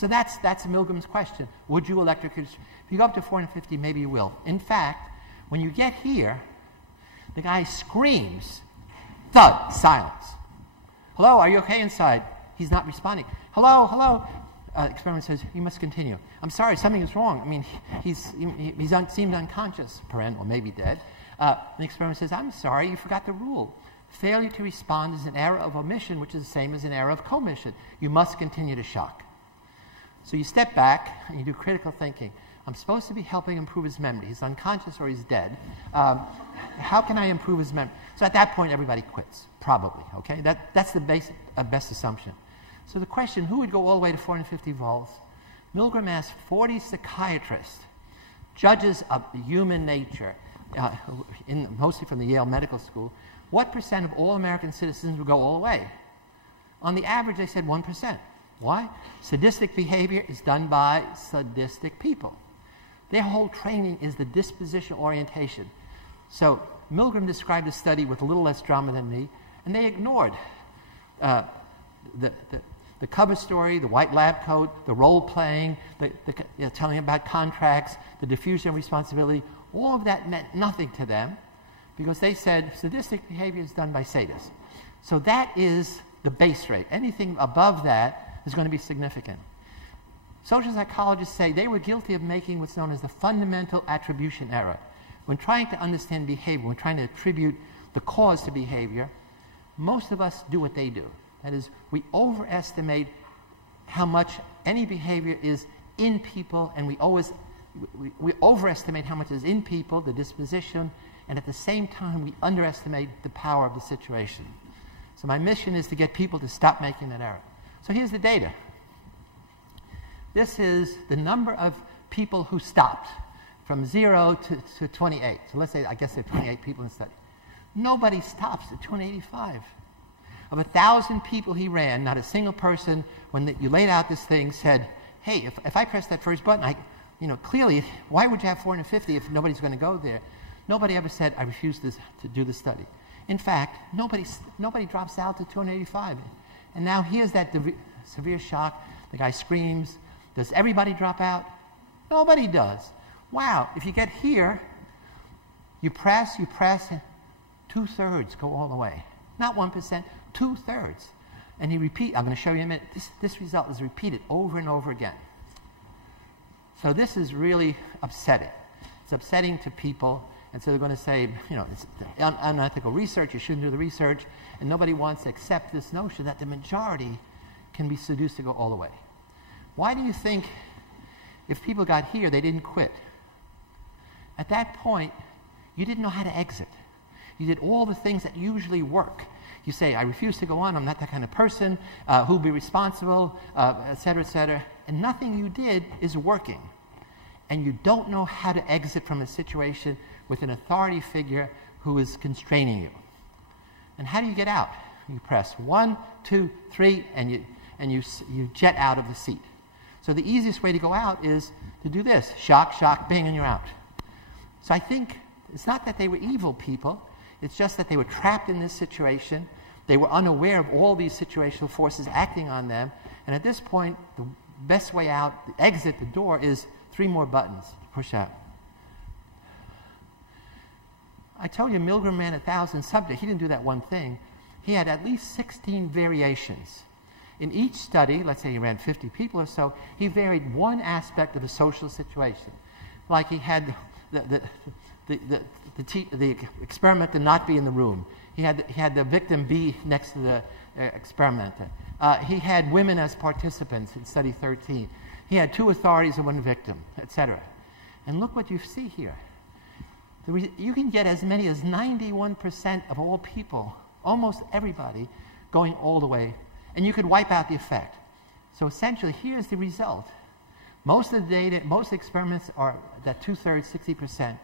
So that's Milgram's question. Would you electrocute? If you go up to 450, maybe you will. In fact, when you get here, the guy screams, thud, silence. Hello, are you okay inside? He's not responding. Hello, hello. Experiment says, you must continue. I'm sorry, something is wrong. I mean, he seemed unconscious, or maybe dead. The experiment says, I'm sorry, you forgot the rule. Failure to respond is an error of omission, which is the same as an error of commission. You must continue to shock. So you step back and you do critical thinking. I'm supposed to be helping improve his memory. He's unconscious or he's dead. How can I improve his memory? So at that point, everybody quits, probably. Okay, that's the best assumption. So the question, who would go all the way to 450 volts? Milgram asked 40 psychiatrists, judges of human nature, mostly from the Yale Medical School, what % of all American citizens would go all the way? On the average, they said 1%. Why? Sadistic behavior is done by sadistic people. Their whole training is the disposition orientation. So Milgram described a study with a little less drama than me, and they ignored the cover story, the white lab coat, the role playing, telling about contracts, the diffusion of responsibility. All of that meant nothing to them because they said sadistic behavior is done by sadists. So that is the base rate. Anything above that is going to be significant. Social psychologists say they were guilty of making what's known as the fundamental attribution error. When trying to understand behavior, when trying to attribute the cause to behavior, most of us do what they do. That is, we overestimate how much any behavior is in people, and we overestimate how much is in people, the disposition, and at the same time we underestimate the power of the situation. So my mission is to get people to stop making that error. So here's the data. This is the number of people who stopped from 0 to 28. So let's say, I guess there are 28 people in the study. Nobody stops at 285. Of 1,000 people he ran, not a single person, when you laid out this thing, said, hey, if I press that first button, clearly, why would you have 450 if nobody's going to go there? Nobody ever said, I refuse to do the study. In fact, nobody drops out to 285. And now here's that severe shock. The guy screams. Does everybody drop out? Nobody does. Wow, if you get here, you press, 2/3 go all the way. Not 1%, 2/3. And you repeat, I'm going to show you in a minute, this result is repeated over and over again. So this is really upsetting. It's upsetting to people, and so they're going to say, it's unethical research, you shouldn't do the research, and nobody wants to accept this notion that the majority can be seduced to go all the way. Why do you think if people got here, they didn't quit? At that point, you didn't know how to exit. You did all the things that usually work. You say, I refuse to go on, I'm not that kind of person, who'll be responsible, et cetera, and nothing you did is working. And you don't know how to exit from a situation with an authority figure who is constraining you. And how do you get out? You press 1, 2, 3, and you jet out of the seat. So the easiest way to go out is to do this. Shock, shock, bing, and you're out. So I think it's not that they were evil people. It's just that they were trapped in this situation. They were unaware of all these situational forces acting on them. And at this point, the best way out, the exit, the door, is 3 more buttons to push out. I told you Milgram ran 1,000 subjects. He didn't do that one thing. He had at least 16 variations. In each study, let's say he ran 50 people or so, he varied one aspect of a social situation. Like he had the experimenter not be in the room. He had the victim be next to the experimenter. He had women as participants in study 13. He had 2 authorities and 1 victim, etc. And look what you see here. You can get as many as 91% of all people, almost everybody, going all the way. And you could wipe out the effect. So essentially, here's the result. Most of the data, most experiments are that 2/3, 60%.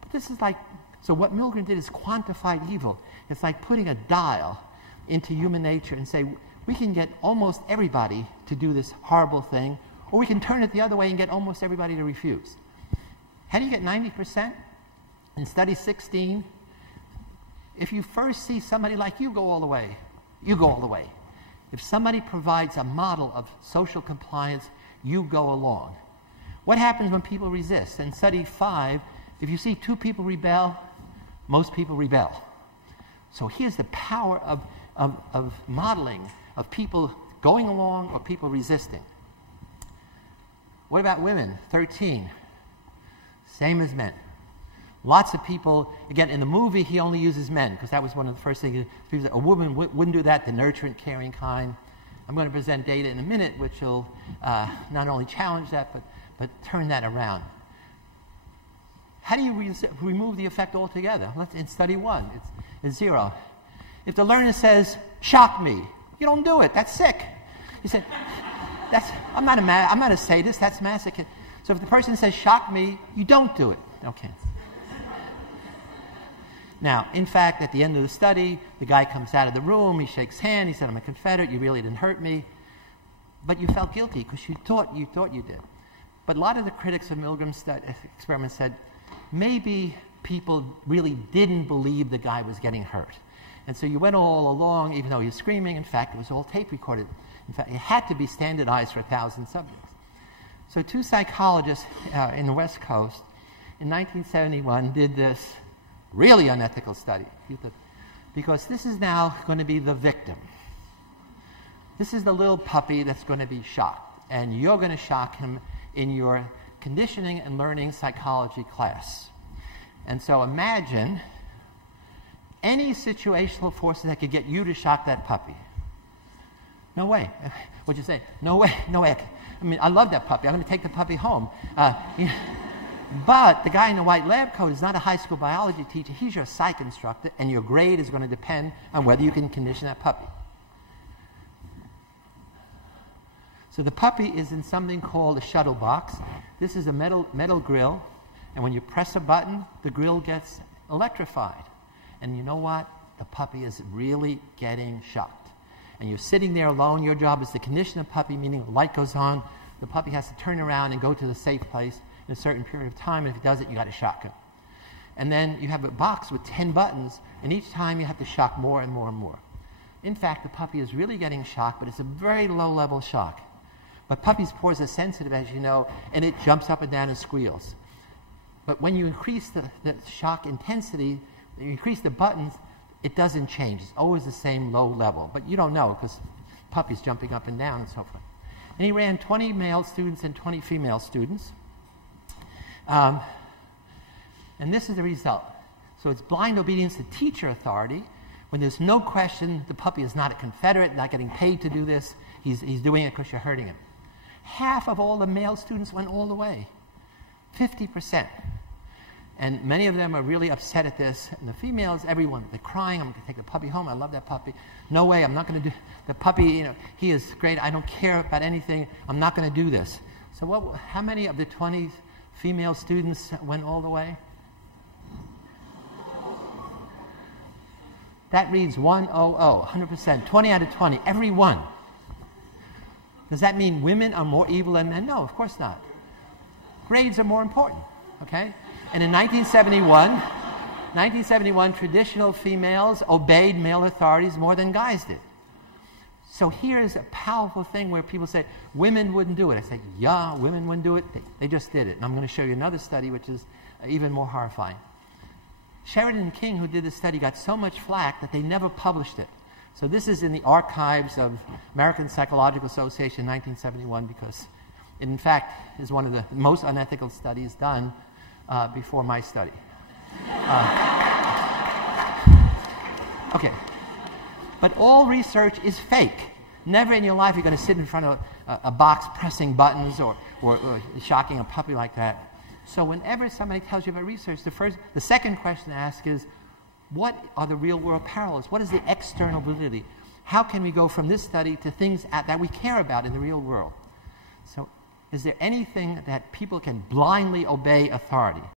But this is like, so what Milgram did is quantified evil. It's like putting a dial into human nature and say, we can get almost everybody to do this horrible thing, or we can turn it the other way and get almost everybody to refuse. How do you get 90%? In study 16, if you first see somebody like you go all the way, you go all the way. If somebody provides a model of social compliance, you go along. What happens when people resist? In study 5, if you see 2 people rebel, most people rebel. So here's the power of modeling, of people going along or people resisting. What about women? 13. Same as men. Lots of people, again, in the movie, he only uses men, because that was one of the first things. A woman wouldn't do that, the nurturing, caring kind. I'm going to present data in a minute, which will not only challenge that, but turn that around. How do you remove the effect altogether? In study 1, it's 0. If the learner says, shock me, you don't do it, that's sick. You say, I'm not a sadist, that's masochistic. So if the person says, shock me, you don't do it. Okay. Now, in fact, at the end of the study, the guy comes out of the room, he shakes hand, he said, I'm a Confederate, you really didn't hurt me. But you felt guilty because you thought you did. But a lot of the critics of Milgram's experiment said, maybe people really didn't believe the guy was getting hurt. And so you went all along, even though he was screaming. In fact, it was all tape recorded. In fact, it had to be standardized for 1,000 subjects. So 2 psychologists in the West Coast in 1971 did this really unethical study. Because this is now going to be the victim. This is the little puppy that's going to be shocked. And you're going to shock him in your conditioning and learning psychology class. And so imagine any situational forces that could get you to shock that puppy. No way. What'd you say? No way. No way. I mean, I love that puppy. I'm going to take the puppy home. But the guy in the white lab coat is not a high school biology teacher. He's your psych instructor, and your grade is going to depend on whether you can condition that puppy. So the puppy is in something called a shuttle box. This is a metal grill, and when you press a button, the grill gets electrified. And you know what? The puppy is really getting shocked. And you're sitting there alone. Your job is to condition the puppy, meaning the light goes on. The puppy has to turn around and go to the safe place in a certain period of time, and if he does it, you got to shock him. And then you have a box with 10 buttons, and each time you have to shock more and more and more. In fact, the puppy is really getting shocked, but it's a very low-level shock. But puppies' pores are sensitive, as you know, and it jumps up and down and squeals. But when you increase the shock intensity, you increase the buttons, it doesn't change. It's always the same low level. But you don't know, because the puppy's jumping up and down and so forth. And he ran 20 male students and 20 female students. And this is the result. So it's blind obedience to teacher authority. When there's no question, the puppy is not a Confederate, not getting paid to do this. He's doing it because you're hurting him. Half of all the male students went all the way. 50%. And many of them are really upset at this. And the females, everyone, they're crying. I'm going to take the puppy home. I love that puppy. No way, I'm not going to do the puppy. You know, he is great. I don't care about anything. I'm not going to do this. So how many of the 20 female students went all the way? That reads 100%, 20 out of 20, every one. Does that mean women are more evil than men? No, of course not. Grades are more important, okay? And in 1971, traditional females obeyed male authorities more than guys did. So here's a powerful thing where people say, women wouldn't do it. I say, yeah, women wouldn't do it. They just did it. And I'm going to show you another study which is even more horrifying. Sheridan and King, who did this study, got so much flack that they never published it. So this is in the archives of American Psychological Association in 1971 because it, in fact, is one of the most unethical studies done before my study. Okay. But all research is fake. Never in your life you're going to sit in front of a box pressing buttons or shocking a puppy like that. So whenever somebody tells you about research, the second question to ask is, what are the real-world parallels? What is the external validity? How can we go from this study to things that we care about in the real world? So is there anything that people can blindly obey authority?